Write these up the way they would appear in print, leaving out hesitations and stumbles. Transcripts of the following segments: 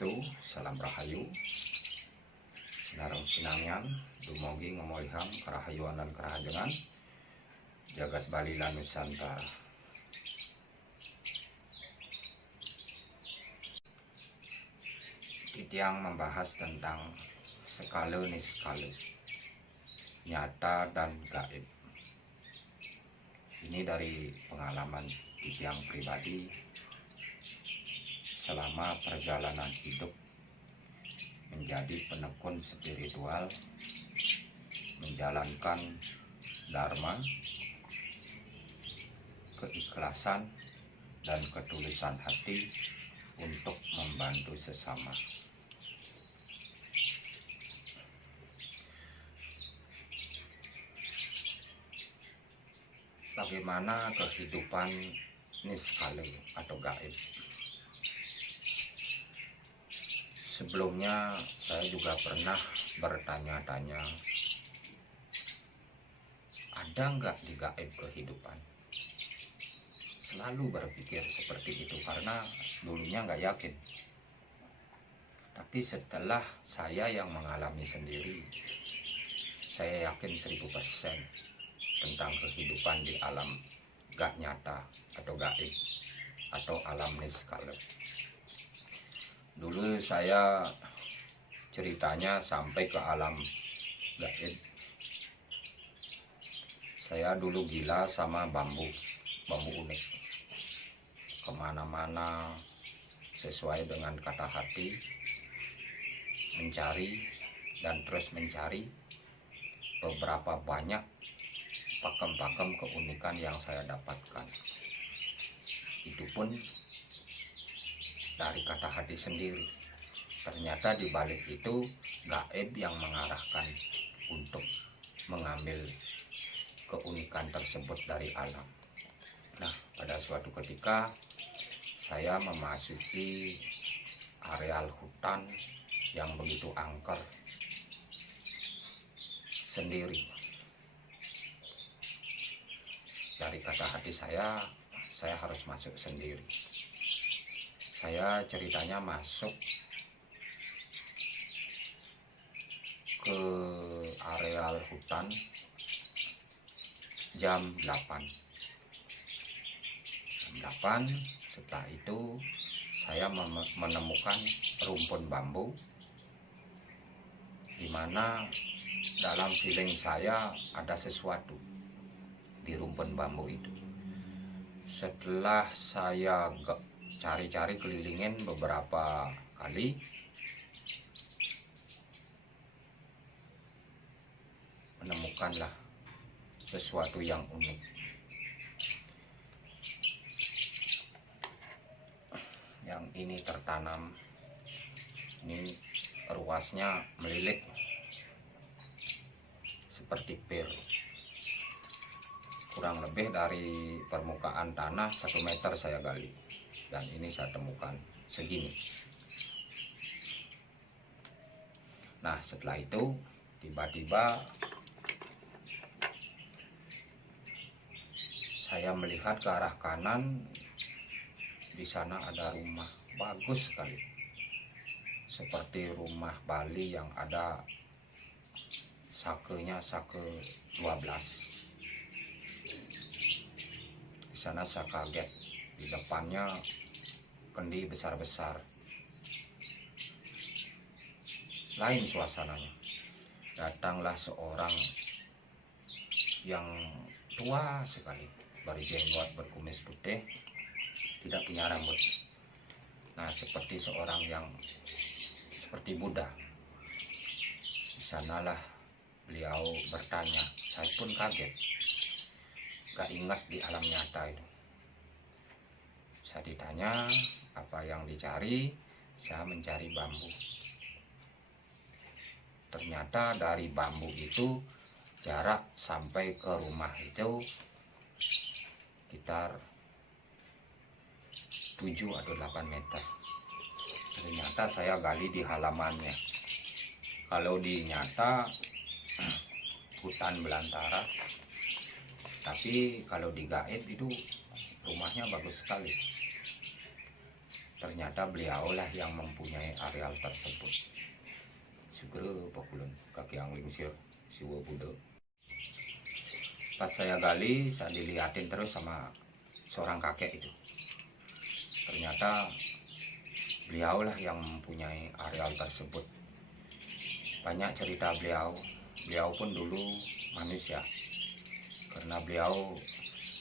Swastiastu, salam rahayu. Sinareng sinangan, dumugi ngemolihang karahayuan dan kerahajengan jagat Bali lan Nusantara. Titiang membahas tentang skala niskala, nyata dan gaib. Ini dari pengalaman Titiang pribadi selama perjalanan hidup menjadi penekun spiritual, menjalankan dharma, keikhlasan dan ketulusan hati untuk membantu sesama. Bagaimana kehidupan niskala atau gaib? Sebelumnya saya juga pernah bertanya-tanya, ada nggak di gaib kehidupan? Selalu berpikir seperti itu karena dulunya nggak yakin. Tapi setelah saya yang mengalami sendiri, saya yakin 1000% tentang kehidupan di alam gak nyata atau gaib atau alam niskala. Dulu saya ceritanya sampai ke alam gaib. Saya dulu gila sama bambu unik. Kemana-mana sesuai dengan kata hati, mencari dan terus mencari beberapa banyak pakem-pakem keunikan yang saya dapatkan. Itu pun dari kata hati sendiri. Ternyata di balik itu gaib yang mengarahkan untuk mengambil keunikan tersebut dari alam. Nah, pada suatu ketika saya memasuki areal hutan yang begitu angker sendiri. Dari kata hati saya harus masuk sendiri. Saya ceritanya masuk ke areal hutan jam 8. Setelah itu saya menemukan rumpun bambu, di mana dalam feeling saya ada sesuatu di rumpun bambu itu. Setelah saya cari-cari kelilingin beberapa kali, menemukanlah sesuatu yang unik. Yang ini tertanam, ini ruasnya melilit seperti pir, kurang lebih dari permukaan tanah 1 meter saya gali. Dan ini saya temukan segini. Nah, setelah itu tiba-tiba saya melihat ke arah kanan. Di sana ada rumah bagus sekali, seperti rumah Bali yang ada sakenya, sake 12. Di sana saya kaget, di depannya kendi besar-besar. Lain suasananya. Datanglah seorang yang tua sekali, berjenggot, berkumis putih, tidak punya rambut. Nah, seperti seorang yang seperti Buddha. Di sanalah beliau bertanya. Saya pun kaget, gak ingat di alam nyata itu. Saya ditanya apa yang dicari. Saya mencari bambu. Ternyata dari bambu itu jarak sampai ke rumah itu sekitar 7 atau 8 meter. Ternyata saya gali di halamannya. Kalau di nyata hutan belantara, tapi kalau di gaib itu rumahnya bagus sekali. ternyata beliaulah yang mempunyai areal tersebut. Segera pakulun kaki yang lingsir siwa Buddha. Pas saya gali, saya dilihatin terus sama seorang kakek itu. Ternyata beliaulah yang mempunyai areal tersebut. Banyak cerita beliau pun dulu manusia. Karena beliau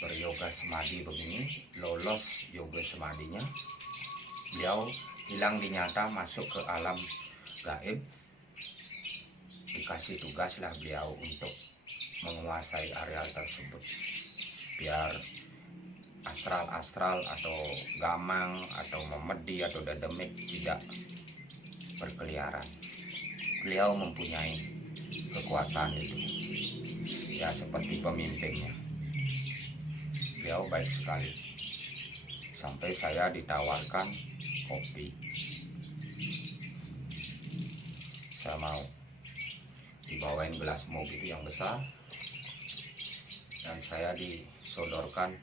beryoga semadi begini, lolos yoga semadinya, beliau hilang dinyata masuk ke alam gaib. Dikasih tugaslah beliau untuk menguasai areal tersebut biar astral atau gamang atau memedi atau dedemit tidak berkeliaran. Beliau mempunyai kekuasaan itu ya, seperti pemimpinnya. Beliau baik sekali, sampai saya ditawarkan kopi. Saya mau, dibawain gelas mug itu yang besar, dan saya disodorkan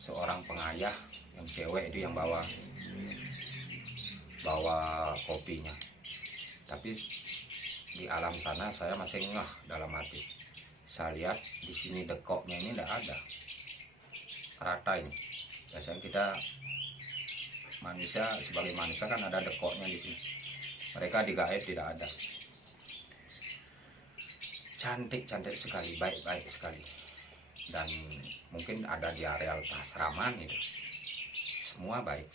seorang pengayah yang cewek itu yang bawa kopinya. Tapi di alam sana saya masih ngeh dalam hati. Saya lihat di sini dekoknya ini tidak ada, rata ini. Biasanya kita manusia, sebagai manusia kan ada dekoknya di sini. Mereka di gaib tidak ada. Cantik sekali, baik sekali. Dan mungkin ada di areal pasraman itu. Semua baik.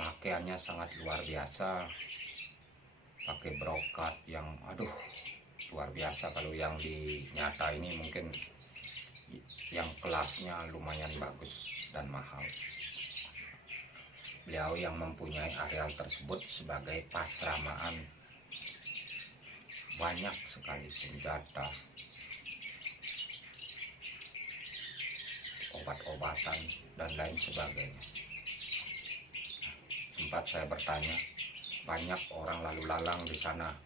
Pakaiannya sangat luar biasa. Pakai brokat yang luar biasa. Kalau yang di nyata ini mungkin yang kelasnya lumayan bagus dan mahal. Beliau yang mempunyai areal tersebut sebagai pasramaan. Banyak sekali senjata, obat-obatan, dan lain sebagainya. Sempat saya bertanya, banyak orang lalu lalang di sana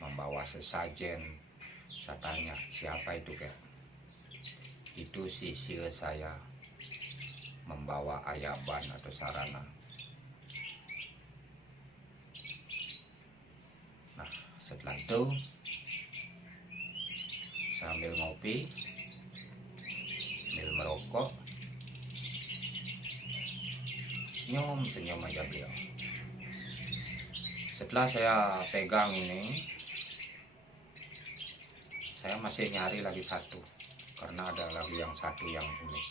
membawa sesajen. Saya tanya, siapa itu kek? Itu sisir saya membawa ayaban atau sarana. Nah, setelah itu sambil ngopi, sambil merokok, senyum aja beliau. Setelah saya pegang ini, saya masih nyari lagi satu, karena ada lagi yang satu yang unik,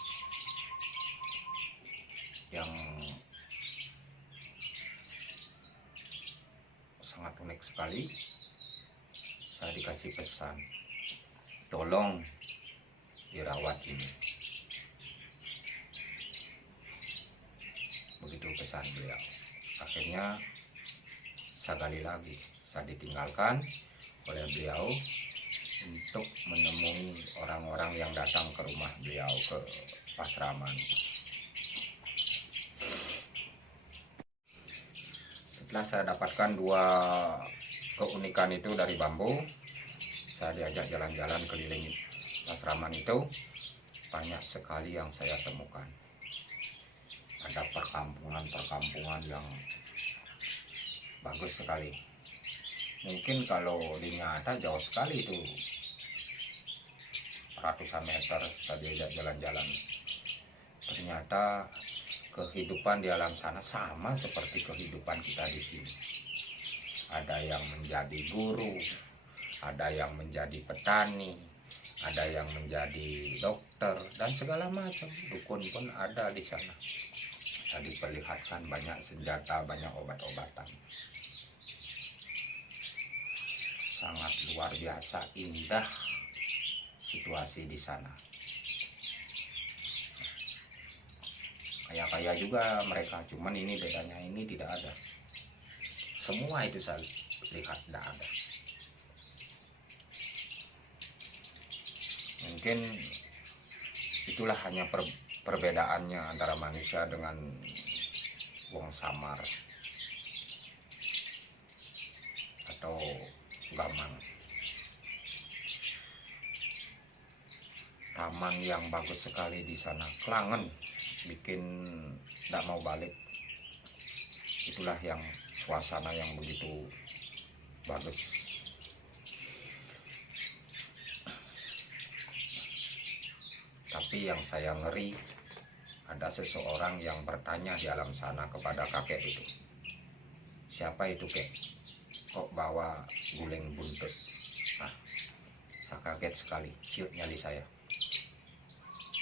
yang sangat unik sekali. Saya dikasih pesan, tolong dirawat ini. Begitu pesan beliau. Akhirnya saya gali lagi, saya ditinggalkan oleh beliau untuk menemui orang-orang yang datang ke rumah beliau, ke pasraman. Setelah saya dapatkan 2 keunikan itu dari bambu, saya diajak jalan-jalan keliling pasraman itu. Banyak sekali yang saya temukan. Ada perkampungan yang bagus sekali. Mungkin kalau di nyata jauh sekali itu, ratusan meter saya diajak jalan-jalan. Ternyata kehidupan di alam sana sama seperti kehidupan kita di sini. Ada yang menjadi guru, ada yang menjadi petani, ada yang menjadi dokter, dan segala macam. Dukun pun ada di sana. Saya diperlihatkan banyak senjata, banyak obat-obatan. Sangat luar biasa indah situasi di sana. Kaya-kaya juga mereka, cuman ini bedanya, ini tidak ada. Semua itu saya lihat tidak ada. Mungkin itulah hanya perbedaannya antara manusia dengan wong samar atau gamang. Taman yang bagus sekali di sana, Klangen bikin tidak mau balik. Itulah yang suasana yang begitu bagus. Tapi yang saya ngeri, ada seseorang yang bertanya di alam sana kepada kakek itu, siapa itu kek, kok bawa guling buntut? Nah, saya kaget sekali, ciut nyali saya.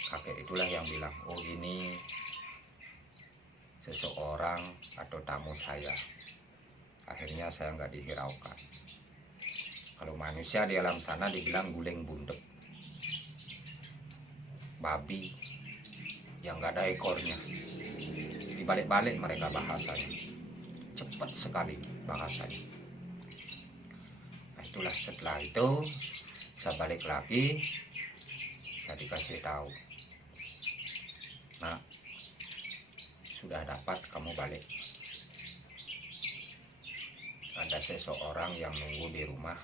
Kakek itulah yang bilang, oh ini seseorang atau tamu saya. Akhirnya saya nggak dihiraukan. Kalau manusia di alam sana dibilang guling buntut, babi yang nggak ada ekornya. Dibalik-balik mereka bahasanya, cepat sekali bahasanya. Nah, itulah setelah itu saya balik lagi, saya dikasih tahu, nah sudah dapat kamu balik. Ada seseorang yang nunggu di rumah,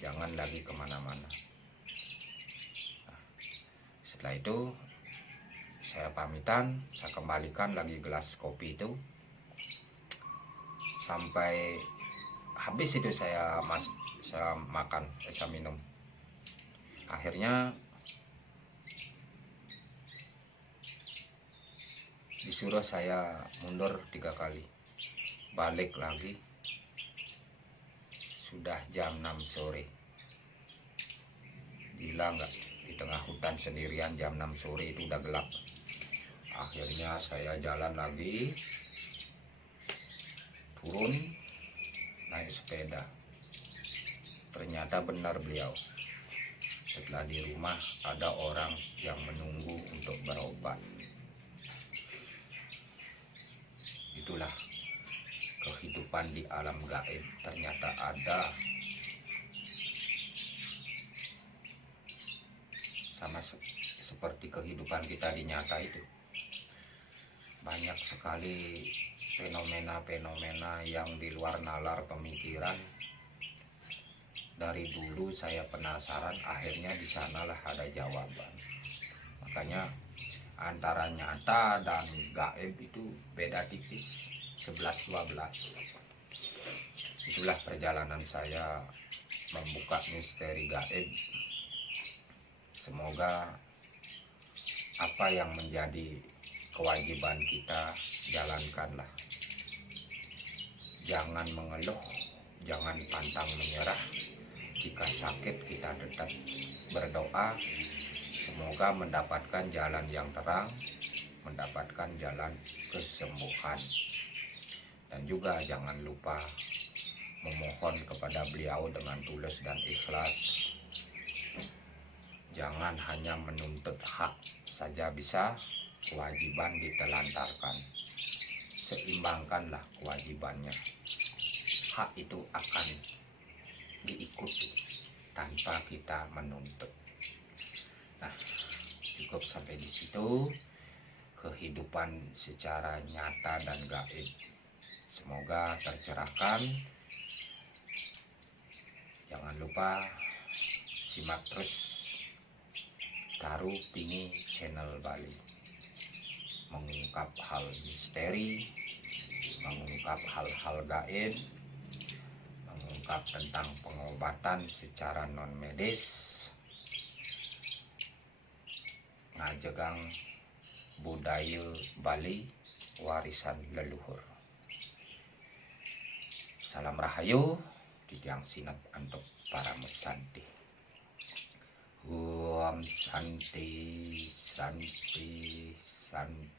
jangan lagi kemana-mana. Nah, setelah itu saya pamitan, saya kembalikan lagi gelas kopi itu. Sampai habis itu saya makan, saya minum. Akhirnya disuruh saya mundur 3 kali. Balik lagi, sudah jam 6 sore. Gila nggak? Di tengah hutan sendirian jam 6 sore itu udah gelap. Akhirnya saya jalan lagi, turun, naik sepeda. Ternyata benar beliau. Setelah di rumah ada orang yang menunggu untuk berobat. Itulah kehidupan di alam gaib, ternyata ada. Sama seperti kehidupan kita di nyata itu. Banyak sekali fenomena-fenomena yang di luar nalar pemikiran. Dari dulu saya penasaran, akhirnya di sanalah ada jawaban. Makanya antara nyata dan gaib itu beda tipis, 11-12. Itulah perjalanan saya membuka misteri gaib. Semoga apa yang menjadi kewajiban kita jalankanlah. Jangan mengeluh, jangan pantang menyerah. Jika sakit kita tetap berdoa, semoga mendapatkan jalan yang terang, mendapatkan jalan kesembuhan. Dan juga jangan lupa memohon kepada beliau dengan tulus dan ikhlas. Jangan hanya menuntut hak saja bisa, kewajiban ditelantarkan. Seimbangkanlah kewajibannya. Hak itu akan diikuti tanpa kita menuntut. Nah, cukup sampai di situ kehidupan secara nyata dan gaib. Semoga tercerahkan. Jangan lupa simak terus Taru Pingi Channel Bali. Mengungkap hal misteri, mengungkap hal-hal gaib, mengungkap tentang pengobatan secara non medis, ngajegang budaya Bali, warisan leluhur. Salam rahayu, titiang sinat untuk para musanti. Om Santi, Santi, Santi.